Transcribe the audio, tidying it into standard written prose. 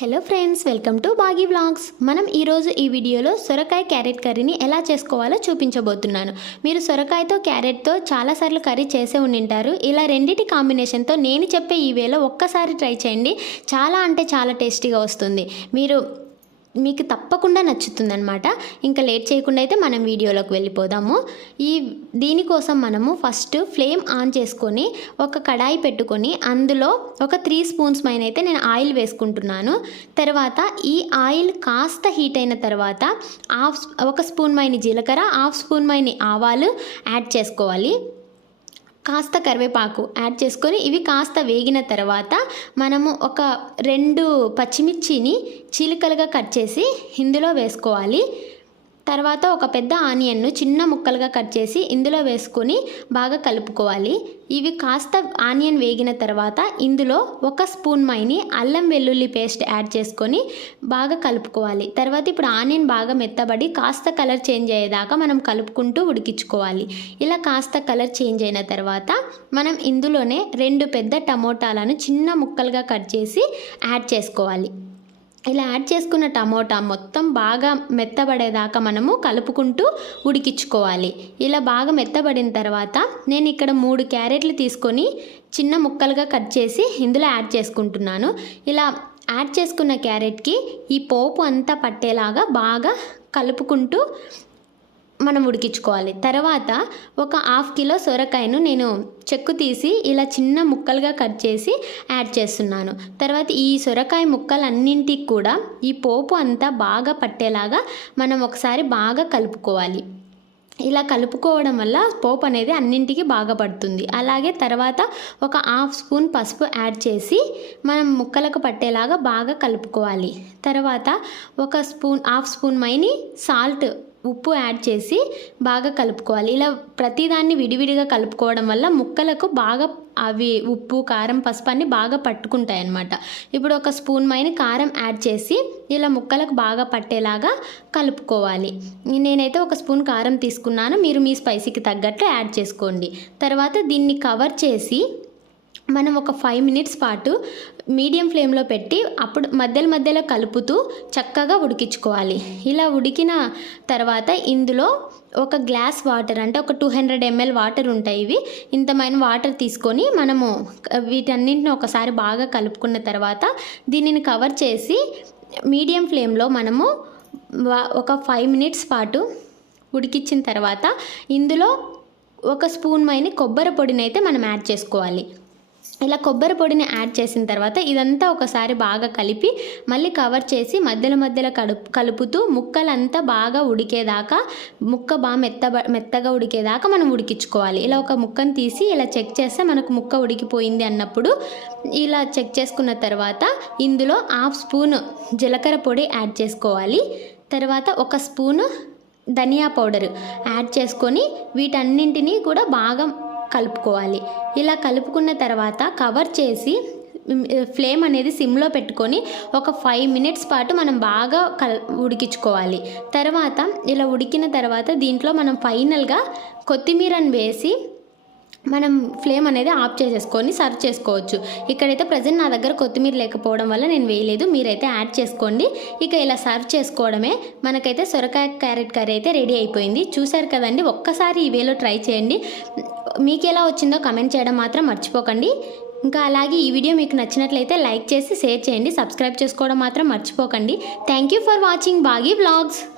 Hello friends, welcome to Baaghi vlogs. మనం ఈరోజు ఈ వీడియోలో సొరకాయ క్యారెట్ కర్రీని ఎలా చేసుకోవాలో చూపించబోతున్నాను. మీరు సొరకాయతో క్యారెట్తో చాలాసార్లు కర్రీ చేసే ఉండింటారు. ఇలా రెండిటి కాంబినేషన్తో నేను చెప్పే ఈ వేలో ఒక్కసారి ట్రై చేయండి. చాలా అంటే చాలా టేస్టీగా వస్తుంది. మీకు తప్పకుండా నచ్చుతుందన్నమాట. ఇంకా లేట్ చేయకుండా అయితే మనం వీడియోలోకి వెళ్ళిపోదాము. దీనికోసం మనము ఫస్ట్ ఫ్లేమ్ ఆన్ చేసుకొని ఒక కడాయి పెట్టుకొని అందులో ఒక 3 స్పూన్స్ పైన అయితే నేను ఆయిల్ వేసుకుంటున్నాను. తర్వాత ఈ ఆయిల్ కాస్త హీట్ అయిన తర్వాత ఒక స్పూన్ మైన జీలకర్ర, హాఫ్ స్పూన్ మైన ఆవాలు యాడ్ చేసుకోవాలి. కాస్త కరివేపాకు యాడ్ చేసుకొని ఇవి కాస్త వేగిన తర్వాత మనము ఒక 2 పచ్చిమిర్చిని చీలికలుగా కట్ చేసి ఇందులో వేసుకోవాలి. తర్వాత ఒక పెద్ద ఆనియన్ను చిన్న ముక్కలుగా కట్ చేసి ఇందులో వేసుకొని బాగా కలుపుకోవాలి. ఇవి కాస్త ఆనియన్ వేగిన తర్వాత ఇందులో ఒక స్పూన్ మైని అల్లం వెల్లుల్లి పేస్ట్ యాడ్ చేసుకొని బాగా కలుపుకోవాలి. తర్వాత ఇప్పుడు ఆనియన్ బాగా మెత్తబడి కాస్త కలర్ చేంజ్ అయ్యేదాకా మనం కలుపుకుంటూ ఉడికించుకోవాలి. ఇలా కాస్త కలర్ చేంజ్ అయిన తర్వాత మనం ఇందులోనే 2 పెద్ద టమోటాలను చిన్న ముక్కలుగా కట్ చేసి యాడ్ చేసుకోవాలి. ఇలా యాడ్ చేసుకున్న టమోటా మొత్తం బాగా మెత్తబడేదాకా మనము కలుపుకుంటూ ఉడికించుకోవాలి. ఇలా బాగా మెత్తబడిన తర్వాత నేను ఇక్కడ 3 క్యారెట్లు తీసుకొని చిన్న ముక్కలుగా కట్ చేసి ఇందులో యాడ్ చేసుకుంటున్నాను. ఇలా యాడ్ చేసుకున్న క్యారెట్కి ఈ పోపు అంతా పట్టేలాగా బాగా కలుపుకుంటూ మనం ఉడికించుకోవాలి. తర్వాత ఒక 1/2 కిలో సొరకాయను నేను చెక్కు తీసి ఇలా చిన్న ముక్కలుగా కట్ చేసి యాడ్ చేస్తున్నాను. తర్వాత ఈ సొరకాయ ముక్కలన్నింటికి కూడా ఈ పోపు అంతా బాగా పట్టేలాగా మనం ఒకసారి బాగా కలుపుకోవాలి. ఇలా కలుపుకోవడం వల్ల పోపు అనేది అన్నింటికి బాగా పడుతుంది. అలాగే తర్వాత ఒక 1/2 స్పూన్ పసుపు యాడ్ చేసి మనం ముక్కలకు పట్టేలాగా బాగా కలుపుకోవాలి. తర్వాత ఒక 1/2 స్పూన్ మైని సాల్ట్ ఉప్పు యాడ్ చేసి బాగా కలుపుకోవాలి. ఇలా ప్రతిదాన్ని విడివిడిగా కలుపుకోవడం వల్ల ముక్కలకు బాగా అవి ఉప్పు, కారం, పసుపు అన్నీ బాగా పట్టుకుంటాయి అన్నమాట. ఇప్పుడు ఒక స్పూన్ మైన కారం యాడ్ చేసి ఇలా ముక్కలకు బాగా పట్టేలాగా కలుపుకోవాలి. నేనైతే ఒక స్పూన్ కారం తీసుకున్నాను. మీరు మీ స్పైసీకి తగ్గట్లు యాడ్ చేసుకోండి. తర్వాత దీన్ని కవర్ చేసి మనం ఒక 5 మినిట్స్ పాటు మీడియం ఫ్లేమ్లో పెట్టి అప్పుడు మధ్యలో కలుపుతూ చక్కగా ఉడికించుకోవాలి. ఇలా ఉడికిన తర్వాత ఇందులో ఒక గ్లాస్ వాటర్, అంటే ఒక 200 ml వాటర్ ఉంటాయి. ఇవి ఇంతమైన వాటర్ తీసుకొని మనము వీటన్నింటిని ఒకసారి బాగా కలుపుకున్న తర్వాత దీనిని కవర్ చేసి మీడియం ఫ్లేమ్లో మనము ఒక 5 మినిట్స్ పాటు ఉడికించిన తర్వాత ఇందులో ఒక స్పూన్ మైన కొబ్బరి పొడిని అయితే మనం యాడ్ చేసుకోవాలి. ఇలా కొబ్బరి పొడిని యాడ్ చేసిన తర్వాత ఇదంతా ఒకసారి బాగా కలిపి మళ్ళీ కవర్ చేసి మధ్యలో కలుపుతూ ముక్కలంతా బాగా ఉడికేదాకా, ముక్క బాగా మెత్తగా ఉడికేదాకా మనం ఉడికించుకోవాలి. ఇలా ఒక ముక్కను తీసి ఇలా చెక్ చేస్తే మనకు ముక్క ఉడికిపోయింది అన్నప్పుడు ఇలా చెక్ చేసుకున్న తర్వాత ఇందులో 1/2 స్పూన్ జీలకర్ర పొడి యాడ్ చేసుకోవాలి. తర్వాత ఒక స్పూను ధనియా పౌడర్ యాడ్ చేసుకొని వీటన్నింటినీ కూడా బాగా కలుపుకోవాలి. ఇలా కలుపుకున్న తర్వాత కవర్ చేసి ఫ్లేమ్ అనేది సిమ్లో పెట్టుకొని ఒక 5 మినిట్స్ పాటు మనం బాగా ఉడికించుకోవాలి. తర్వాత ఇలా ఉడికిన తర్వాత దీంట్లో మనం ఫైనల్గా కొత్తిమీరను వేసి మనం ఫ్లేమ్ అనేది ఆఫ్ చేసేసుకొని సర్వ్ చేసుకోవచ్చు. ఇక్కడైతే ప్రజెంట్ నా దగ్గర కొత్తిమీర లేకపోవడం వల్ల నేను వేయలేదు, మీరైతే యాడ్ చేసుకోండి. ఇక ఇలా సర్వ్ చేసుకోవడమే. మనకైతే సొరకాయ క్యారెట్ కర్రీ అయితే రెడీ అయిపోయింది. చూశారు కదండి, ఒక్కసారి ఈ వేలో ట్రై చేయండి. మీకు ఎలా వచ్చిందో కమెంట్ చేయడం మాత్రం మర్చిపోకండి. ఇంకా అలాగే ఈ వీడియో మీకు నచ్చినట్లయితే లైక్ చేసి షేర్ చేయండి. సబ్స్క్రైబ్ చేసుకోవడం మాత్రం మర్చిపోకండి. Thank you for watching Baaghi vlogs.